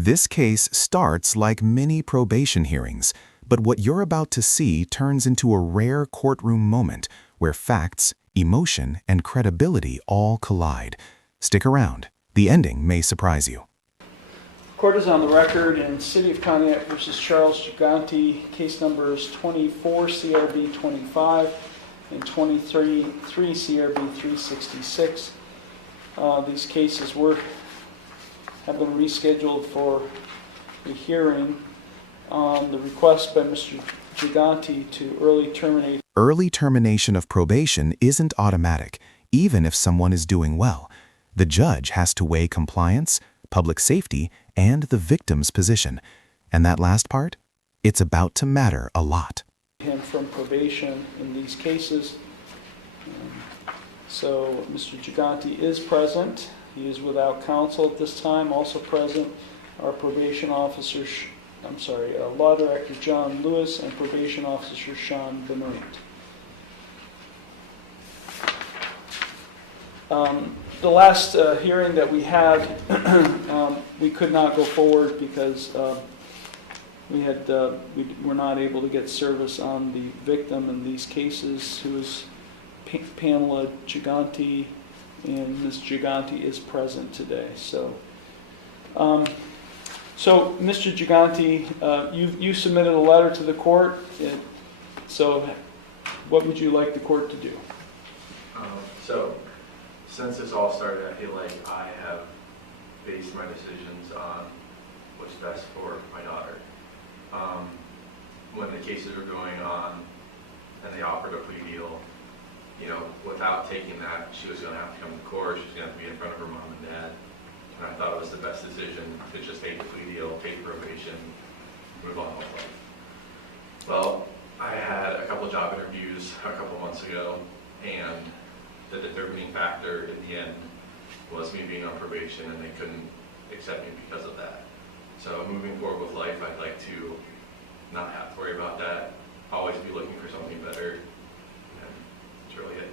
This case starts like many probation hearings, but what you're about to see turns into a rare courtroom moment where facts, emotion, and credibility all collide. Stick around. The ending may surprise you. Court is on the record in City of Pontiac versus Charles Gigante, case numbers 24 CRB 25 and 23 CRB 366. These cases have been rescheduled for a hearing on the request by Mr. Gigante to early terminate. Early termination of probation isn't automatic, even if someone is doing well. The judge has to weigh compliance, public safety, and the victim's position. And that last part? It's about to matter a lot. Him from probation in these cases. So Mr. Gigante is present. He is without counsel at this time. Also present are probation officer, Law Director John Lewis and probation officer Sean Benoit. The last hearing that we had, we could not go forward because we were not able to get service on the victim in these cases, who is Pamela Gigante, and Ms. Gigante is present today. So Mr. Gigante, you submitted a letter to the court. So what would you like the court to do? Since this all started, I feel like I have based my decisions on what's best for my daughter. When the cases were going on and they offered a plea deal, without taking that, she was going to have to come to court, she was going to have to be in front of her mom and dad. And I thought it was the best decision to just take the plea deal, take probation, move on with life. Well, I had a couple job interviews a couple months ago, and the determining factor in the end was me being on probation, and they couldn't accept me because of that. So moving forward with life, I'd like to not have to worry about that, always be looking for something better, and that's really it.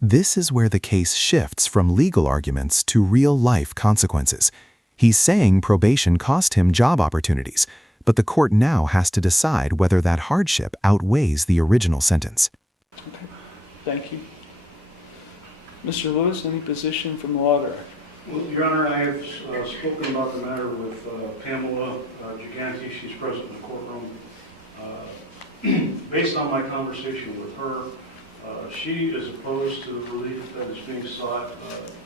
This is where the case shifts from legal arguments to real-life consequences. He's saying probation cost him job opportunities, but the court now has to decide whether that hardship outweighs the original sentence. Okay. Thank you. Mr. Lewis, any position from the law director? Well, Your Honor, I have spoken about the matter with Pamela Gigante. She's present in the courtroom. Based on my conversation with her, she is opposed to the relief that is being sought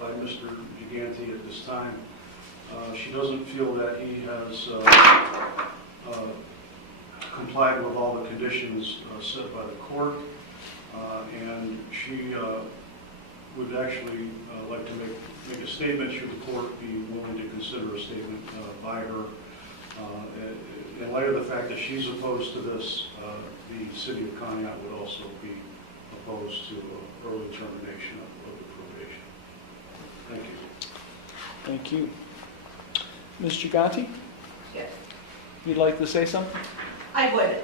by Mr. Gigante at this time. She doesn't feel that he has complied with all the conditions set by the court. And she would actually like to make a statement, should the court be willing to consider a statement by her. In light of the fact that she's opposed to this, the City of Pontiac would also be opposed to early termination of the probation. Thank you. Thank you. Ms. Gigante? Yes. You'd like to say something? I would.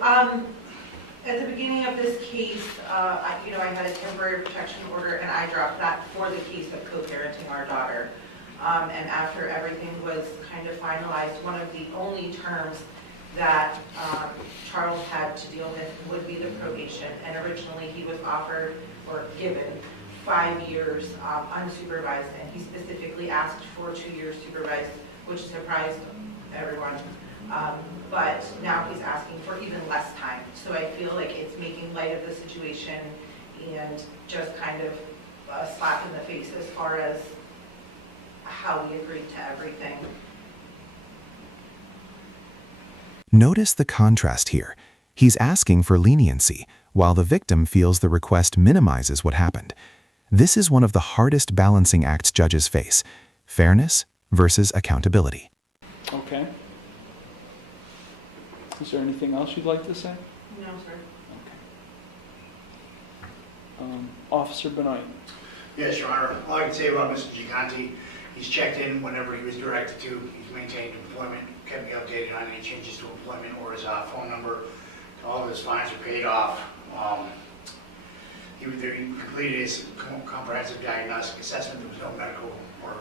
At the beginning of this case, I had a temporary protection order, and I dropped that for the case of co-parenting our daughter. And after everything was kind of finalized, one of the only terms that Charles had to deal with would be the probation. And originally he was offered or given 5 years unsupervised, and he specifically asked for 2 years supervised, which surprised everyone. But now he's asking for even less time. So I feel like it's making light of the situation and just kind of a slap in the face as far as how we agreed to everything. Notice the contrast here. He's asking for leniency, while the victim feels the request minimizes what happened. This is one of the hardest balancing acts judges face: fairness versus accountability. Okay. Is there anything else you'd like to say? No, sir. Okay. Officer Benoit. Yes, Your Honor. All I can say about Mr. Gigante, he's checked in whenever he was directed to. He's maintained employment, kept me updated on any changes to employment or his phone number. All of his fines are paid off. He completed his comprehensive diagnostic assessment. There was no medical or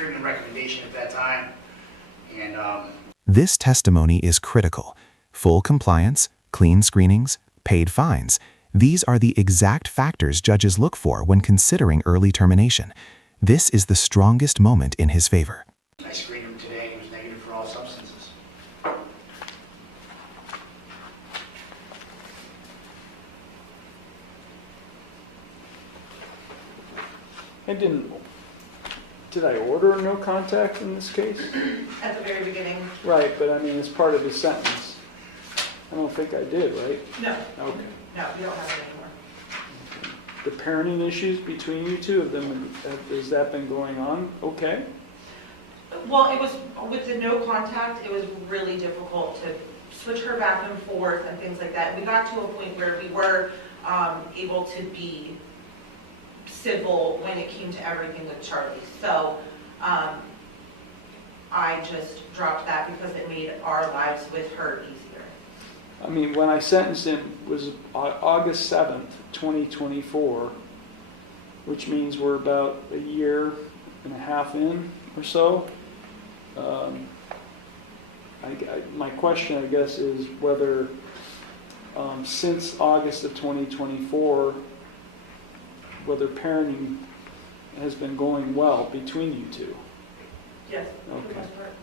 treatment recommendation at that time. And This testimony is critical. Full compliance, clean screenings, paid fines. These are the exact factors judges look for when considering early termination. This is the strongest moment in his favor. I screened him today, and he was negative for all substances. Did I order no contact in this case? At the very beginning, Right, but I mean, it's part of his sentence. I don't think I did, right? no, Okay. no, we don't have it anymore. The parenting issues between you two, has that been going on? Okay. Well, it was, with the no contact, it was really difficult to switch her back and forth and things like that. We got to a point where we were able to be civil when it came to everything with Charlie. So I just dropped that because it made our lives with her easier. I mean, when I sentenced him was August 7th, 2024, which means we're about a year and a half in or so. My question, I guess, is whether since August of 2024, whether parenting has been going well between you two. Yes, for the Okay. most part.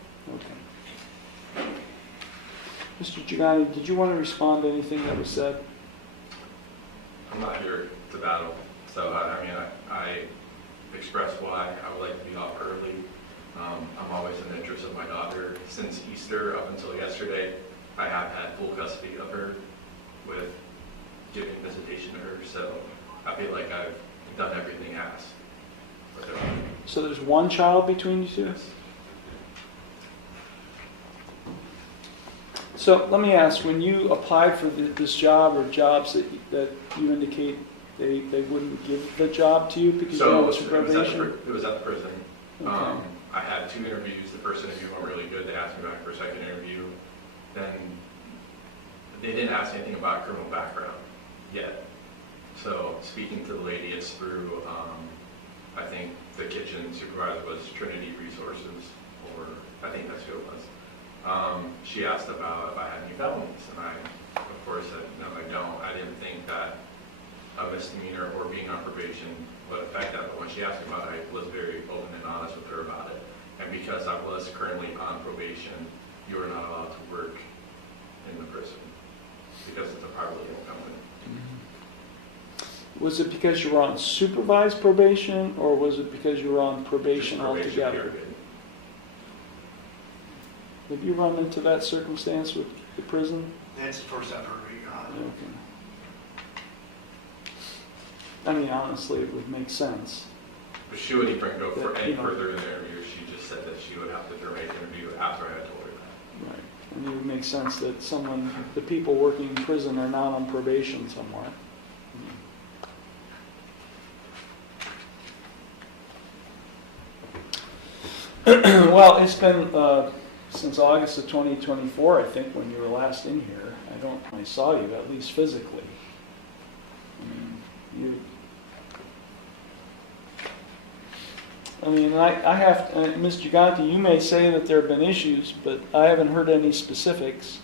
Okay. Mr. Giuliani, did you want to respond to anything that was said? I'm not here to battle, so I expressed why I would like to be off early. I'm always in the interest of my daughter. Since Easter up until yesterday, I have had full custody of her with giving visitation to her, so I feel like I've done everything asked. So there's one child between you two? Yes. So let me ask, when you applied for this job or jobs that you indicate they wouldn't give the job to you because you went through probation? It was at the prison. Okay. I had 2 interviews. The first interview went really good. They asked me back for a second interview. Then they didn't ask anything about criminal background yet. So speaking to the lady, it's through, I think the kitchen supervisor was Trinity Resources, or I think that's who it was. She asked about if I had any felonies, and I, of course, said, no, I don't. I didn't think that a misdemeanor or being on probation would affect that, but when she asked me about it, I was very open and honest with her about it. And because I was currently on probation, you are not allowed to work in the prison because it's a privately owned company. Was it because you were on supervised probation, or was it because you were on probation Just probation altogether? period. Have you run into that circumstance with the prison? That's the first I've heard of it, Your Honor. Okay. I mean, honestly, it would make sense. But she wouldn't even go for That, any you know. further in the interview. She just said that she would have to terminate the interview after I had told her that. Right. And it would make sense that the people working in prison are not on probation somewhere. Well, it's been since August of 2024, I think, when you were last in here. I saw you, at least physically. I have, Ms. Giganti, you may say that there have been issues, but I haven't heard any specifics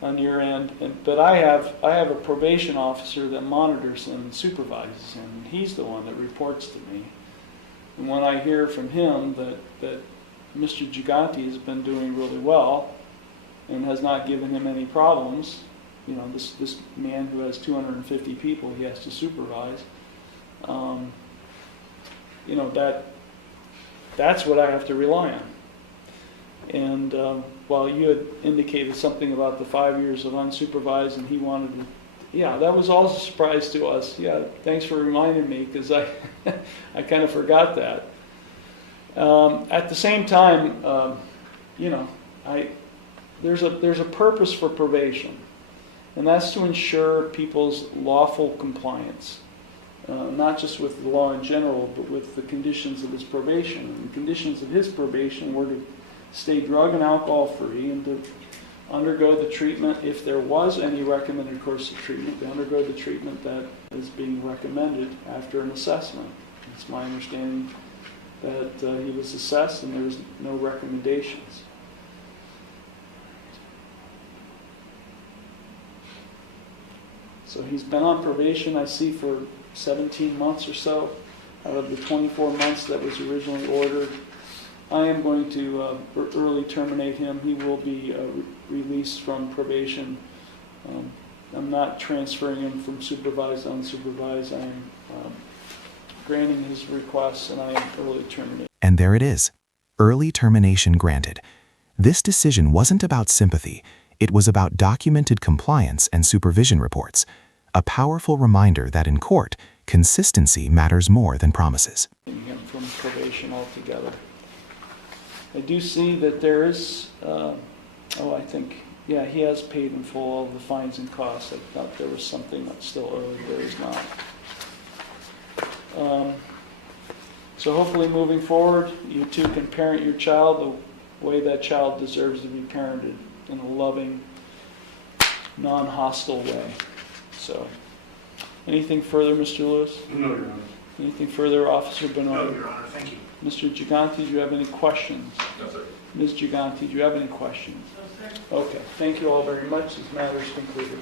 on your end. But I have a probation officer that monitors him and supervises him, and he's the one that reports to me. And when I hear from him that Mr. Giganti has been doing really well and has not given him any problems, you know, this man who has 250 people he has to supervise, you know, that's what I have to rely on. And while you had indicated something about the 5 years of unsupervised and he wanted to, yeah, that was also a surprise to us. Yeah, thanks for reminding me, because I kind of forgot that. At the same time, you know, there's a purpose for probation, and that's to ensure people's lawful compliance. Not just with the law in general, but with the conditions of his probation. And the conditions of his probation were to stay drug and alcohol free and to undergo the treatment, if there was any recommended course of treatment, to undergo the treatment that is being recommended after an assessment. It's my understanding that he was assessed and there's no recommendations. So he's been on probation, I see, for 17 months or so out of the 24 months that was originally ordered. I am going to early terminate him. He will be released from probation. I'm not transferring him from supervised to unsupervised. I am granting his requests, and I am early terminating. And there it is. Early termination granted. This decision wasn't about sympathy. It was about documented compliance and supervision reports. A powerful reminder that in court, consistency matters more than promises. Him from probation altogether. I do see that there is, I think, yeah, he has paid in full all of the fines and costs. I thought there was something that's still early. There is not. So hopefully moving forward, you two can parent your child the way that child deserves to be parented, in a loving, non-hostile way. So, anything further, Mr. Lewis? No, Your Honor. Anything further, Officer Benoit? No, Your Honor, thank you. Mr. Giganti, do you have any questions? No, sir. Ms. Giganti, do you have any questions? No, sir. Okay, thank you all very much. This matter is concluded.